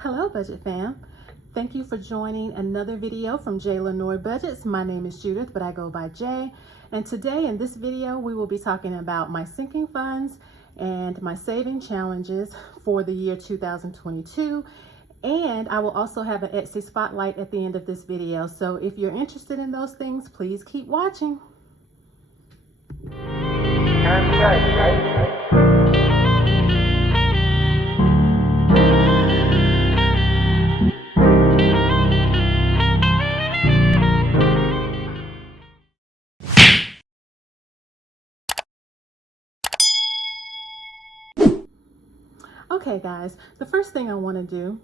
Hello budget fam. Thank you for joining another video from J Lenore Budgets. My name is Judith, but I go by J. And today in this video, we will be talking about my sinking funds and my saving challenges for the year 2022. And I will also have an Etsy spotlight at the end of this video. So if you're interested in those things, please keep watching. Okay guys, the first thing I want to do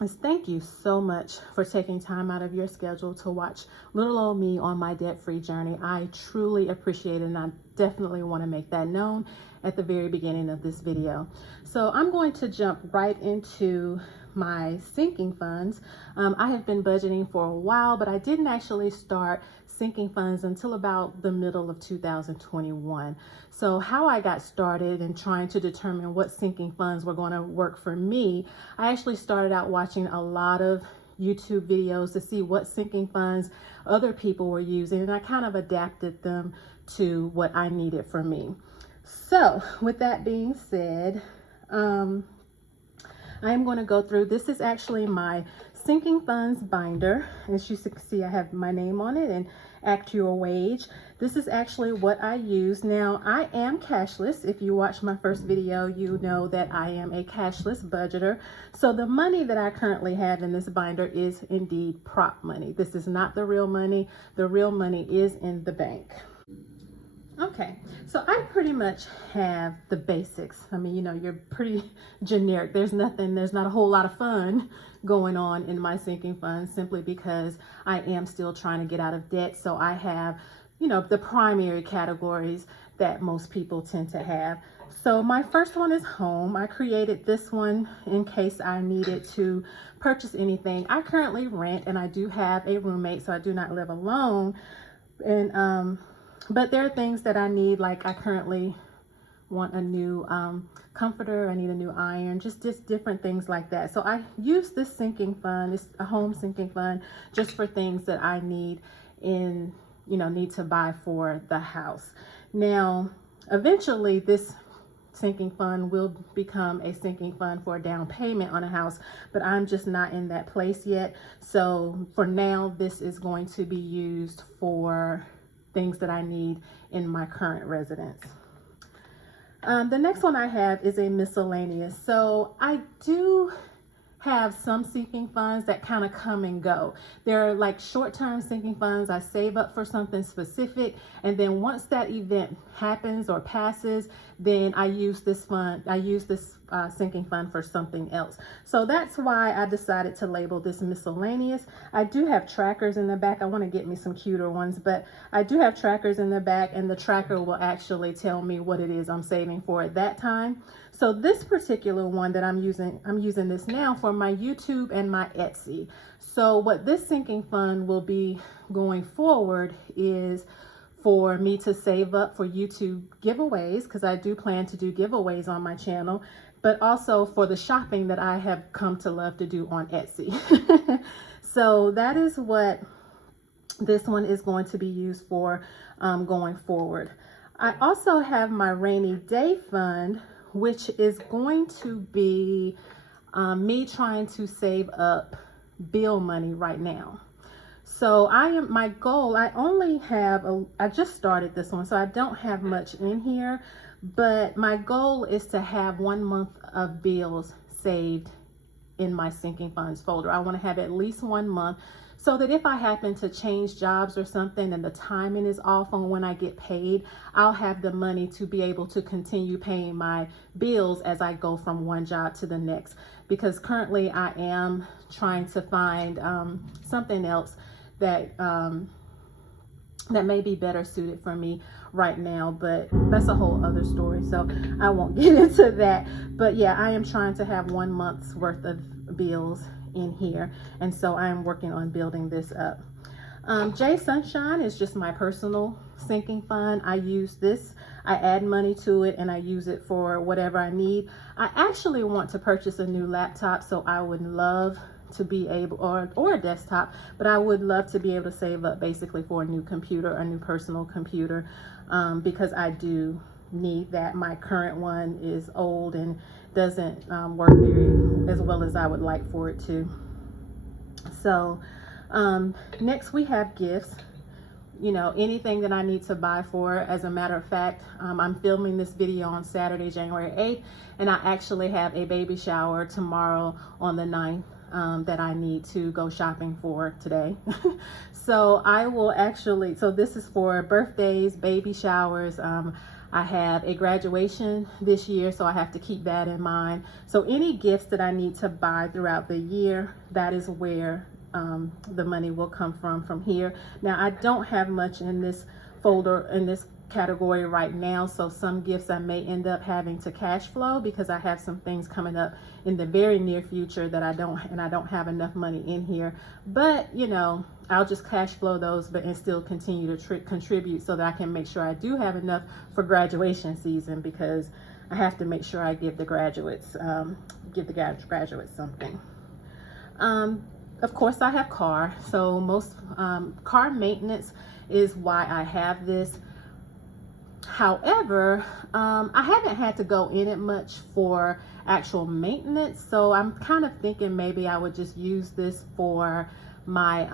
is thank you so much for taking time out of your schedule to watch little old me on my debt-free journey. I truly appreciate it, and I definitely want to make that known at the very beginning of this video. So I'm going to jump right into my sinking funds. I have been budgeting for a while, but I didn't actually start sinking funds until about the middle of 2021. So how I got started in trying to determine what sinking funds were going to work for me, I actually started out watching a lot of YouTube videos to see what sinking funds other people were using, and I kind of adapted them to what I needed for me. So with that being said, I'm going to go through, this is actually my sinking funds binder. As you can see, I have my name on it and actual wage. This is actually what I use. Now, I am cashless. If you watched my first video, you know that I am a cashless budgeter. So the money that I currently have in this binder is indeed prop money. This is not the real money. The real money is in the bank. Okay, so I pretty much have the basics. I mean, you know, you're pretty generic. There's not a whole lot of fun going on in my sinking funds, simply because I am still trying to get out of debt. So I have, you know, the primary categories that most people tend to have. So my first one is home. I created this one in case I needed to purchase anything. I currently rent, and I do have a roommate, so I do not live alone. And but there are things that I need, like I currently want a new comforter, I need a new iron, just different things like that. So I use this sinking fund, it's a home sinking fund, just for things that I need need to buy for the house. Now, eventually this sinking fund will become a sinking fund for a down payment on a house, but I'm just not in that place yet. So for now, this is going to be used for things that I need in my current residence. The next one I have is a miscellaneous. So I do have some sinking funds that kind of come and go. They're like short-term sinking funds. I save up for something specific, and then once that event happens or passes, then I use this fund. I use this sinking fund for something else. So that's why I decided to label this miscellaneous. I do have trackers in the back. I want to get me some cuter ones, but I do have trackers in the back, and the tracker will actually tell me what it is I'm saving for at that time. So this particular one that I'm using this now for my YouTube and my Etsy. So what this sinking fund will be going forward is for me to save up for YouTube giveaways, because I do plan to do giveaways on my channel, but also for the shopping that I have come to love to do on Etsy. So that is what this one is going to be used for going forward. I also have my rainy day fund, which is going to be me trying to save up bill money right now. So my goal, I just started this one, so I don't have much in here, but my goal is to have 1 month of bills saved in my sinking funds folder. I want to have at least 1 month, so that if I happen to change jobs or something and the timing is off on when I get paid, I'll have the money to be able to continue paying my bills as I go from one job to the next. Because currently I am trying to find something else that may be better suited for me right now, but that's a whole other story, so I won't get into that. But yeah, I am trying to have 1 month's worth of bills in here, and so I am working on building this up. J Sunshine is just my personal sinking fund. I use this. I add money to it and I use it for whatever I need. I actually want to purchase a new laptop, so I would love to be able, or a desktop, but I would love to be able to save up basically for a new computer, a new personal computer, because I do need that. My current one is old and doesn't work very as well as I would like for it to. So next we have gifts. You know, anything that I need to buy for. As a matter of fact, I'm filming this video on Saturday, January 8th, and I actually have a baby shower tomorrow on the 9th that I need to go shopping for today. So I will actually, so this is for birthdays, baby showers. I have a graduation this year, so I have to keep that in mind. So any gifts that I need to buy throughout the year, that is where the money will come from here. Now, I don't have much in this folder, in this category right now, so some gifts I may end up having to cash flow because I have some things coming up in the very near future that I don't have enough money in here. But you know, I'll just cash flow those, but and still continue to contribute so that I can make sure I do have enough for graduation season, because I have to make sure I give the graduates something. Of course, I have car, so most car maintenance is why I have this. However, I haven't had to go in it much for actual maintenance, so I'm kind of thinking maybe I would just use this for my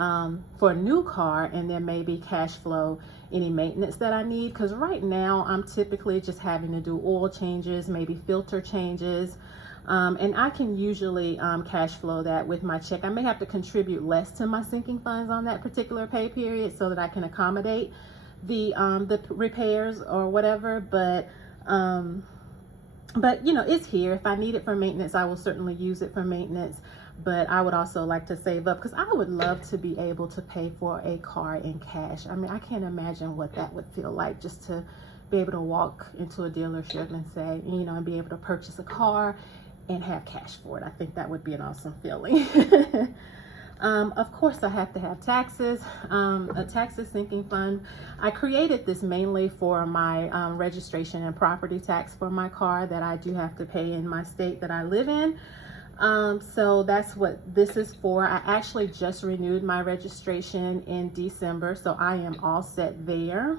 for a new car, and then maybe cash flow any maintenance that I need, because right now I'm typically just having to do oil changes, maybe filter changes. And I can usually cash flow that with my check. I may have to contribute less to my sinking funds on that particular pay period so that I can accommodate the repairs or whatever. But you know, it's here. If I need it for maintenance, I will certainly use it for maintenance. But I would also like to save up, because I would love to be able to pay for a car in cash. I mean, I can't imagine what that would feel like, just to be able to walk into a dealership and say, you know, and be able to purchase a car and have cash for it. I think that would be an awesome feeling. Of course, I have to have taxes, a taxes sinking fund. I created this mainly for my registration and property tax for my car that I do have to pay in my state that I live in. So that's what this is for. I actually just renewed my registration in December, so I am all set there.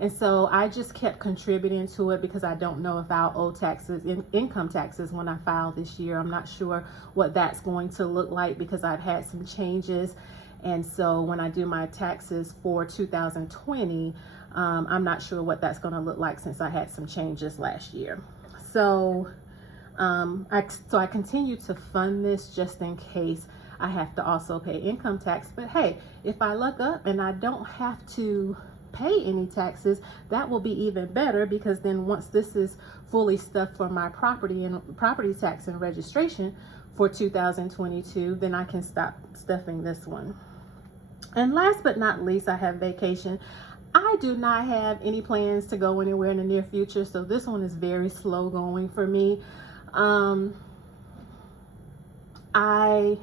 And so I just kept contributing to it because I don't know if I'll owe taxes, income taxes, when I file this year. I'm not sure what that's going to look like because I've had some changes. And so when I do my taxes for 2020, I'm not sure what that's going to look like since I had some changes last year. So I continue to fund this just in case I have to also pay income tax. But hey, if I luck up and I don't have to pay any taxes, that will be even better, because then once this is fully stuffed for my property tax and registration for 2022, then I can stop stuffing this one. And last but not least, I have vacation. I do not have any plans to go anywhere in the near future, so this one is very slow going for me. I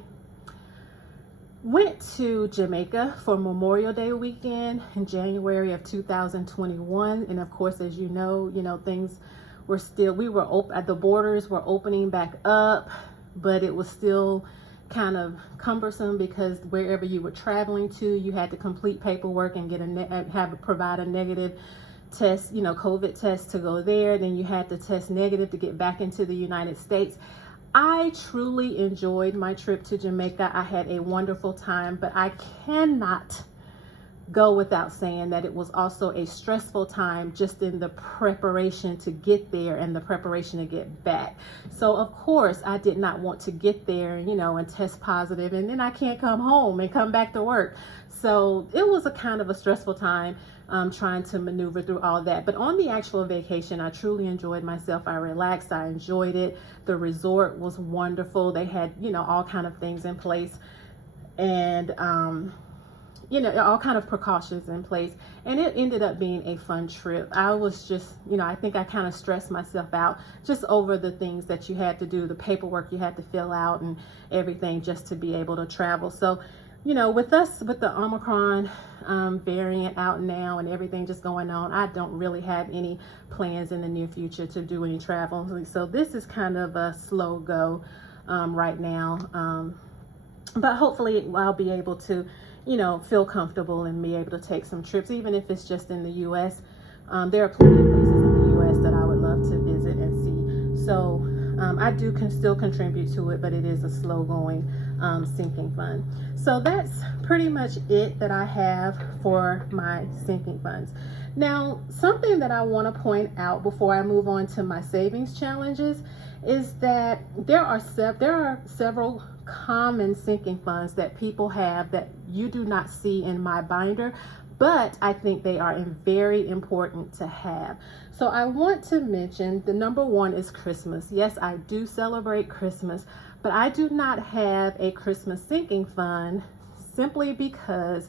went to Jamaica for Memorial Day weekend in January of 2021, and of course, as you know, things were still, the borders were opening back up, but it was still kind of cumbersome because wherever you were traveling to, you had to complete paperwork and provide a negative test, COVID test to go there. Then you had to test negative to get back into the United States. I truly enjoyed my trip to Jamaica. I had a wonderful time, but I cannot go without saying that it was also a stressful time just in the preparation to get there and the preparation to get back. So of course I did not want to get there, and test positive, and then I can't come home and come back to work. So it was a kind of a stressful time trying to maneuver through all that. But on the actual vacation, I truly enjoyed myself. I relaxed. I enjoyed it. The resort was wonderful. They had, all kind of things in place, and all kind of precautions in place. And it ended up being a fun trip. I was just, I think I kind of stressed myself out just over the things that you had to do, the paperwork you had to fill out and everything just to be able to travel. So with the Omicron variant out now and everything just going on, I don't really have any plans in the near future to do any travel. So this is kind of a slow go right now. But hopefully I'll be able to, feel comfortable and be able to take some trips, even if it's just in the U.S. There are plenty of places in the U.S. that I would love to visit and see. So I can still contribute to it, but it is a slow going sinking fund. So that's pretty much it that I have for my sinking funds. Now, something that I want to point out before I move on to my savings challenges is that there are several common sinking funds that people have that you do not see in my binder, but I think they are very important to have. So I want to mention the number one is Christmas. Yes, I do celebrate Christmas, but I do not have a Christmas sinking fund simply because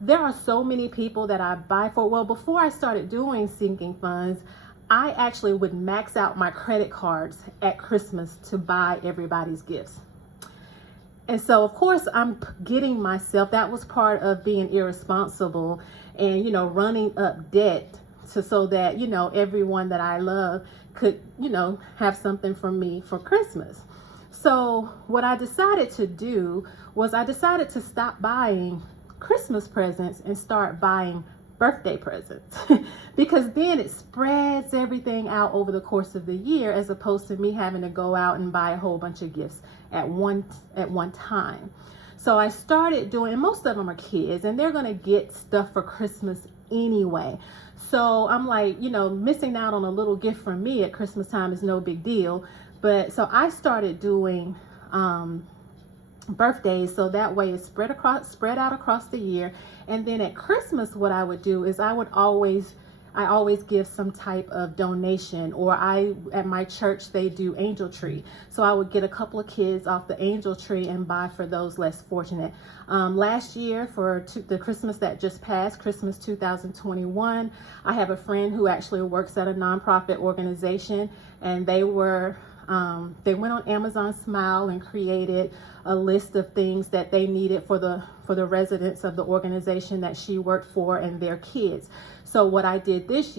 there are so many people that I buy for. Well, before I started doing sinking funds, I actually would max out my credit cards at Christmas to buy everybody's gifts. And so, of course, I'm getting myself, that was part of being irresponsible and, running up debt so that, everyone that I love could, have something from me for Christmas. So what I decided to do was I decided to stop buying Christmas presents and start buying birthday presents because then it spreads everything out over the course of the year, as opposed to me having to go out and buy a whole bunch of gifts at one time. So I started doing, and most of them are kids and they're going to get stuff for Christmas anyway. So I'm like, missing out on a little gift from me at Christmas time is no big deal. But so I started doing birthdays, so that way it's spread out across the year. And then at Christmas, what I would do is I always give some type of donation, or at my church they do angel tree, so I would get a couple of kids off the angel tree and buy for those less fortunate. Last year for the Christmas that just passed, Christmas 2021, I have a friend who actually works at a nonprofit organization, and they went on Amazon Smile and created a list of things that they needed for the residents of the organization that she worked for and their kids. So what I did this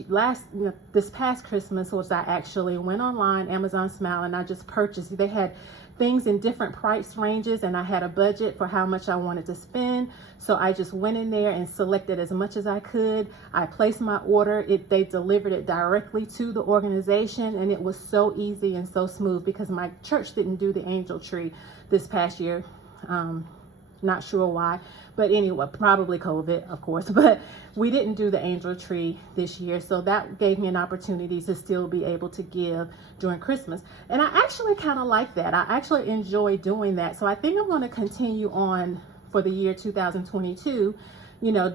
past Christmas was I actually went online, Amazon Smile, and I just purchased. They had things in different price ranges, and I had a budget for how much I wanted to spend. So I just went in there and selected as much as I could. I placed my order. They delivered it directly to the organization, and it was so easy and so smooth because my church didn't do the angel tree this past year. Not sure why, but anyway, probably COVID, of course, but we didn't do the angel tree this year. So that gave me an opportunity to still be able to give during Christmas. And I actually kind of like that. I actually enjoy doing that. So I think I'm going to continue on for the year 2022,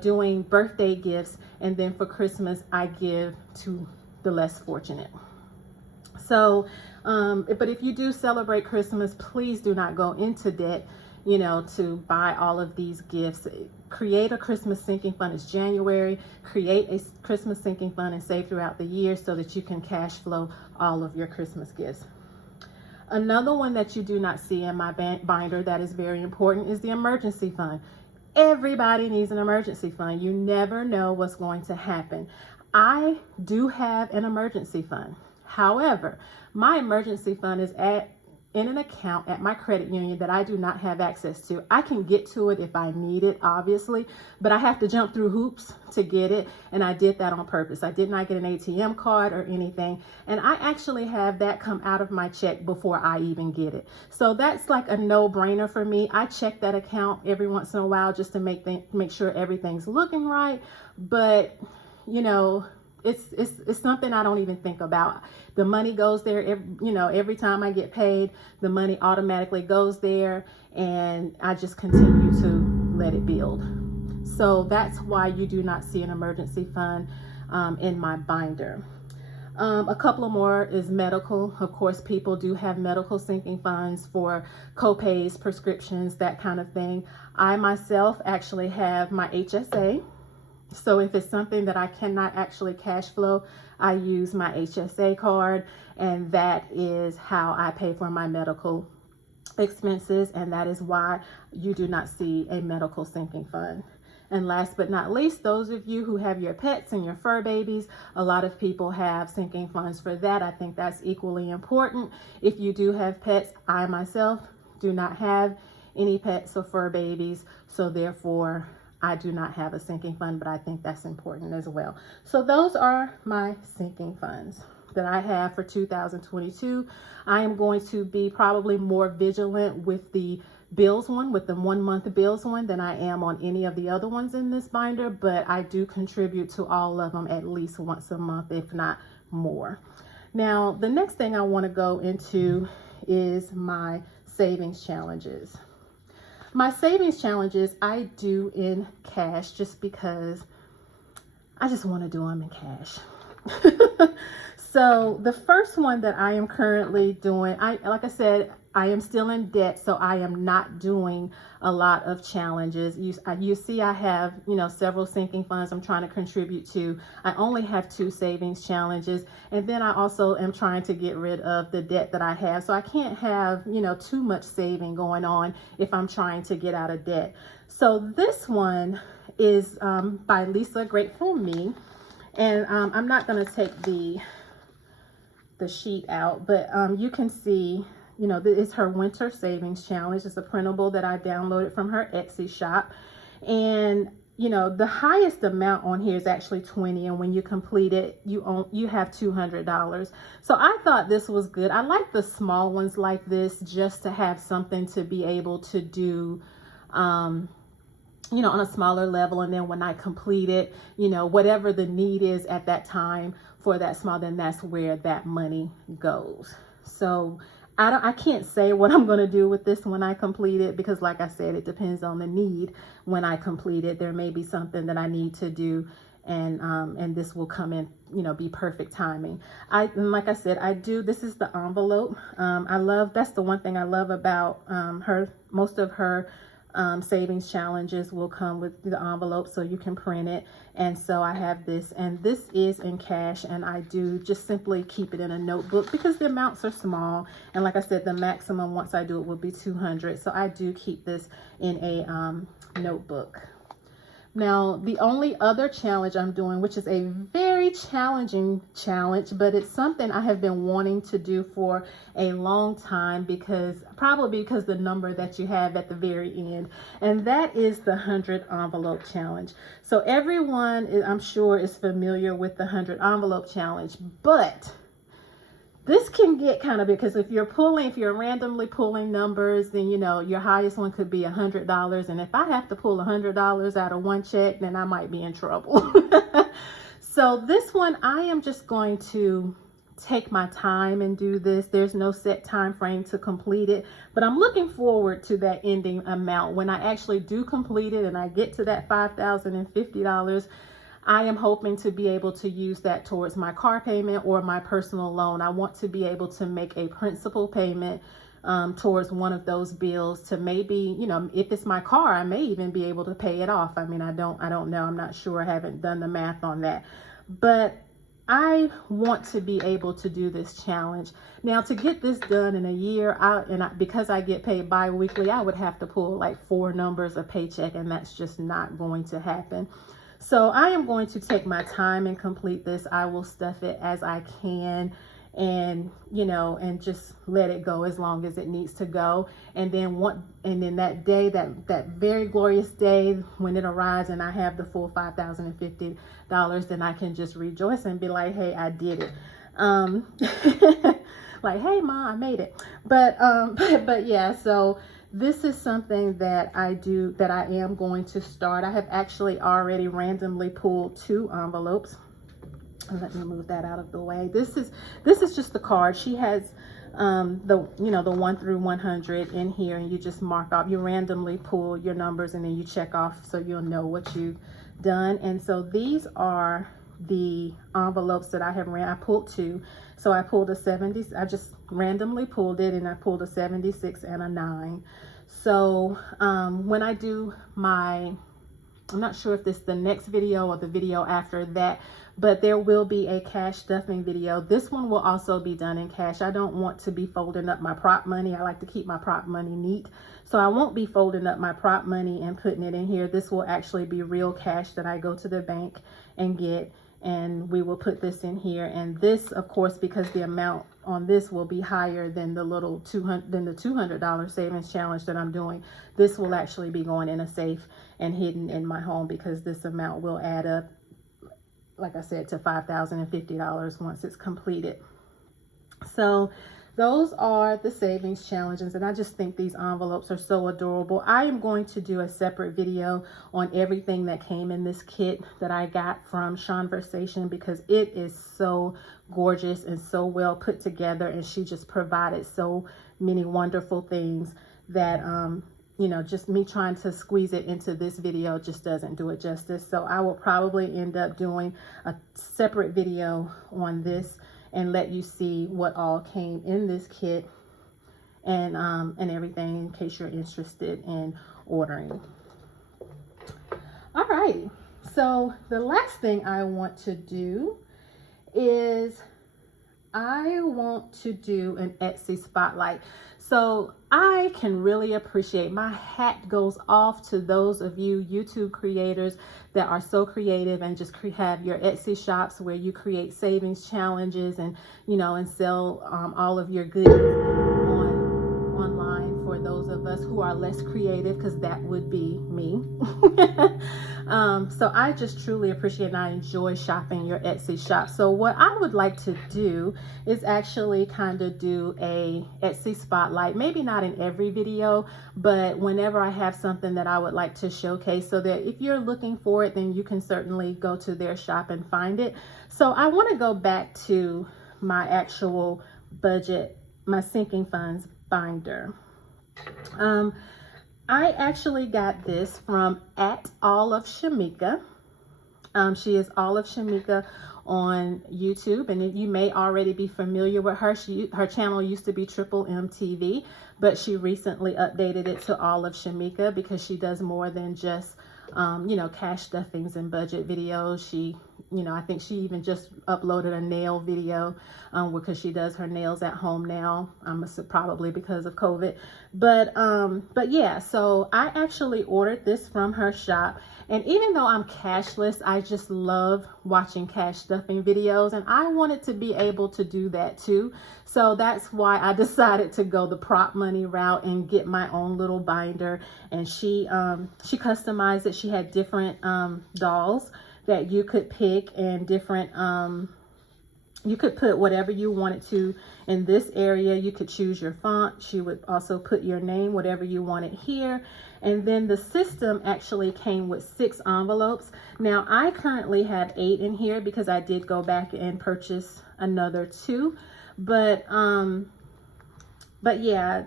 doing birthday gifts. And then for Christmas, I give to the less fortunate. So, but if you do celebrate Christmas, please do not go into debt, to buy all of these gifts. Create a Christmas sinking fund. It's January. Create a Christmas sinking fund and save throughout the year so that you can cash flow all of your Christmas gifts. Another one that you do not see in my binder that is very important is the emergency fund. Everybody needs an emergency fund. You never know what's going to happen. I do have an emergency fund. However, my emergency fund is in an account at my credit union that I do not have access to. I can get to it if I need it, obviously, but I have to jump through hoops to get it, and I did that on purpose. I did not get an ATM card or anything, and I actually have that come out of my check before I even get it. So that's like a no-brainer for me. I check that account every once in a while just to make sure everything's looking right, but it's something I don't even think about. The money goes there, every time I get paid, the money automatically goes there, and I just continue to let it build. So that's why you do not see an emergency fund in my binder. A couple of more is medical. Of course, people do have medical sinking funds for co-pays, prescriptions, that kind of thing. I myself actually have my HSA. So if it's something that I cannot actually cash flow, I use my HSA card, and that is how I pay for my medical expenses, and that is why you do not see a medical sinking fund. And last but not least, those of you who have your pets and your fur babies, a lot of people have sinking funds for that. I think that's equally important. If you do have pets, I myself do not have any pets or fur babies, so therefore I do not have a sinking fund, but I think that's important as well. So those are my sinking funds that I have for 2022. I am going to be probably more vigilant with the bills one, with the 1 month bills one, than I am on any of the other ones in this binder, but I do contribute to all of them at least once a month, if not more. Now, the next thing I want to go into is my savings challenges. My savings challenges I do in cash just because I just want to do them in cash. So the first one that I am currently doing, like I said, I am still in debt, so I am not doing a lot of challenges. You see I have, several sinking funds I'm trying to contribute to. I only have 2 savings challenges, and then I also am trying to get rid of the debt that I have. So I can't have, too much saving going on if I'm trying to get out of debt. So this one is by Lisa Grateful Me, and I'm not going to take the sheet out, but you can see, this is her winter savings challenge. It's a printable that I downloaded from her Etsy shop, and the highest amount on here is actually 20, and when you complete it, you have $200. So I thought this was good. I like the small ones like this just to have something to be able to do on a smaller level, and then when I complete it, whatever the need is at that time for that small, then that's where that money goes. So I can't say what I'm going to do with this when I complete it, because like I said, it depends on the need. When I complete it, there may be something that I need to do, and this will come in, be perfect timing. Like I said, this is the envelope. That's the one thing I love about most of her savings challenges will come with the envelope, so you can print it. And so I have this, and this is in cash, and I do just simply keep it in a notebook because the amounts are small, and like I said, the maximum once I do it will be 200. So I do keep this in a notebook. Now, the only other challenge I'm doing, which is a very challenging challenge, but it's something I have been wanting to do for a long time, probably because the number that you have at the very end, and that is the 100 envelope challenge. So everyone, I'm sure, is familiar with the 100 envelope challenge, but this can get kind of, because if you're randomly pulling numbers, then your highest one could be $100, and if I have to pull $100 out of one check, then I might be in trouble. So this one, I am just going to take my time and do this. There's no set time frame to complete it, but I'm looking forward to that ending amount. When I actually do complete it and I get to that $5,050, I am hoping to be able to use that towards my car payment or my personal loan. I want to be able to make a principal payment towards one of those bills, to maybe, if it's my car, I may even be able to pay it off. I mean, I don't know. I'm not sure. I haven't done the math on that, but I want to be able to do this challenge. Now, to get this done in a year, because I get paid bi-weekly, I would have to pull like 4 numbers a paycheck, and that's just not going to happen. So I am going to take my time and complete this. I will stuff it as I can, and and just let it go as long as it needs to go. And then that day, that very glorious day when it arrives and I have the full $5,050, then I can just rejoice and be like, hey, I did it. Like, hey, Mom, I made it. But yeah, so this is something that I am going to start. I have actually already randomly pulled 2 envelopes. Let me move that out of the way. This is just the card. She has the 1 through 100 in here, and you just mark off. You randomly pull your numbers, and then you check off so you'll know what you've done. And so these are the envelopes that I have I pulled 2. So I pulled a 70. I just randomly pulled it, and I pulled a 76 and a 9. So when I do my I'm not sure if this is the next video or the video after that, but there will be a cash stuffing video. This one will also be done in cash. I don't want to be folding up my prop money. I like to keep my prop money neat. So I won't be folding up my prop money and putting it in here. This will actually be real cash that I go to the bank and get, and we will put this in here. And this, of course, because the amount on this will be higher than the little $200 savings challenge that I'm doing, this will actually be going in a safe and hidden in my home, because this amount will add up, like I said, to $5,050 once it's completed. So those are the savings challenges, and I just think these envelopes are so adorable. I am going to do a separate video on everything that came in this kit that I got from Conversation, because it is so gorgeous and so well put together, and she just provided so many wonderful things that you know, just me trying to squeeze it into this video just doesn't do it justice. So I will probably end up doing a separate video on this and let you see what all came in this kit and everything, in case you're interested in ordering. All right, so the last thing I want to do is I want to do an Etsy spotlight. So I can really appreciate, my hat goes off to those of you YouTube creators that are so creative and just have your Etsy shops where you create savings challenges and, you know, and sell all of your goodies online for those of us who are less creative, because that would be me. So I just truly appreciate and I enjoy shopping your Etsy shop. So what I would like to do is actually kind of do a Etsy spotlight, maybe not in every video, but whenever I have something that I would like to showcase, so that if you're looking for it, then you can certainly go to their shop and find it. So I want to go back to my actual budget, my sinking funds binder. I actually got this from @allofchameka. She is allofchameka on YouTube, and you may already be familiar with her. Her channel used to be Triple M TV, but she recently updated it to allofchameka because she does more than just you know, cash stuffings and budget videos. She, you know, I think she even just uploaded a nail video because she does her nails at home now, probably because of COVID. But yeah, so I actually ordered this from her shop, and even though I'm cashless, I just love watching cash stuffing videos, and I wanted to be able to do that too. So that's why I decided to go the prop money route and get my own little binder. And she customized it. She had different dolls that you could pick, and different you could put whatever you wanted to in this area. You could choose your font. She would also put your name, whatever you wanted here. And then the system actually came with 6 envelopes. Now I currently have 8 in here because I did go back and purchase another 2. But yeah,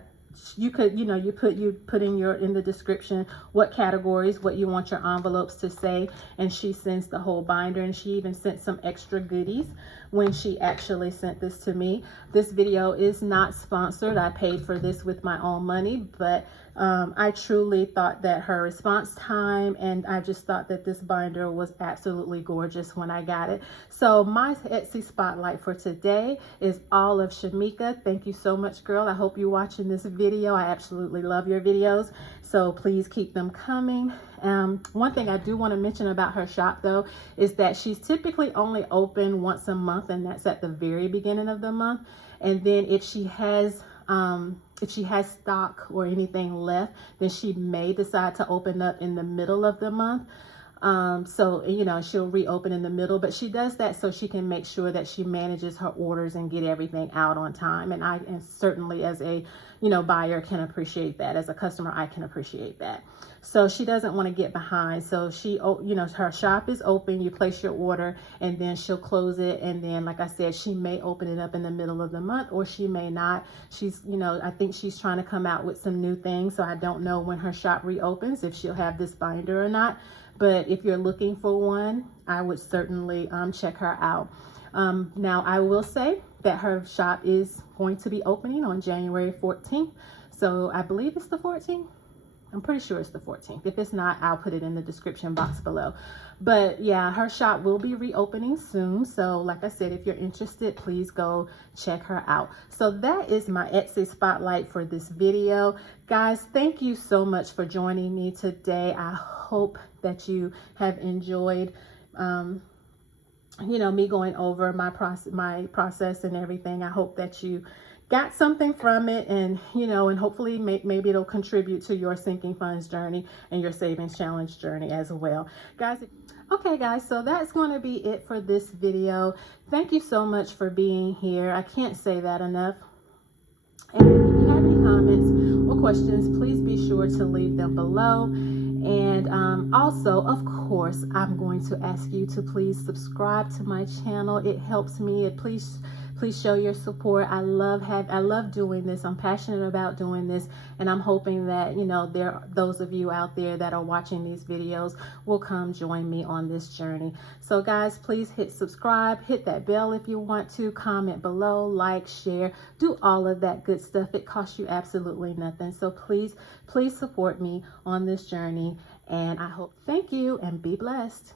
you could, you know, you put in the description what categories, what you want your envelopes to say, and she sends the whole binder. And she even sent some extra goodies when she actually sent this to me. This video is not sponsored. I paid for this with my own money, but I truly thought that her response time, and I just thought that this binder was absolutely gorgeous when I got it. So my Etsy spotlight for today is allofchameka. Thank you so much, girl. I hope you're watching this video. I absolutely love your videos, so please keep them coming. One thing I do want to mention about her shop though is that she's typically only open once a month, and that's at the very beginning of the month. And then if she has stock or anything left, then she may decide to open up in the middle of the month. So, you know, she'll reopen in the middle, but she does that so she can make sure that she manages her orders and get everything out on time. And certainly as a, you know, buyer can appreciate that. As a customer, I can appreciate that. So she doesn't want to get behind. So she, you know, her shop is open. You place your order and then she'll close it. And then, like I said, she may open it up in the middle of the month, or she may not. She's, you know, I think she's trying to come out with some new things. So I don't know when her shop reopens, if she'll have this binder or not. But if you're looking for one, I would certainly check her out. Now, I will say that her shop is going to be opening on January 14th. So I believe it's the 14th. I'm pretty sure it's the 14th. If it's not, I'll put it in the description box below. But yeah, her shop will be reopening soon. So like I said, if you're interested, please go check her out. So that is my Etsy spotlight for this video. Guys, thank you so much for joining me today. I hope that you have enjoyed you know, me going over my process and everything. I hope that you got something from it, and you know, and hopefully maybe it'll contribute to your sinking funds journey and your savings challenge journey as well, guys. Okay guys, so that's going to be it for this video. Thank you so much for being here. I can't say that enough. And if you have any comments or questions, please be sure to leave them below. And also, of course, I'm going to ask you to please subscribe to my channel. It helps me. Please show your support. I love doing this. I'm passionate about doing this, and I'm hoping that, you know, those of you out there that are watching these videos will come join me on this journey. So guys, please hit subscribe, hit that bell if you want to, comment below, like, share, do all of that good stuff. It costs you absolutely nothing. So please support me on this journey, and thank you, and be blessed.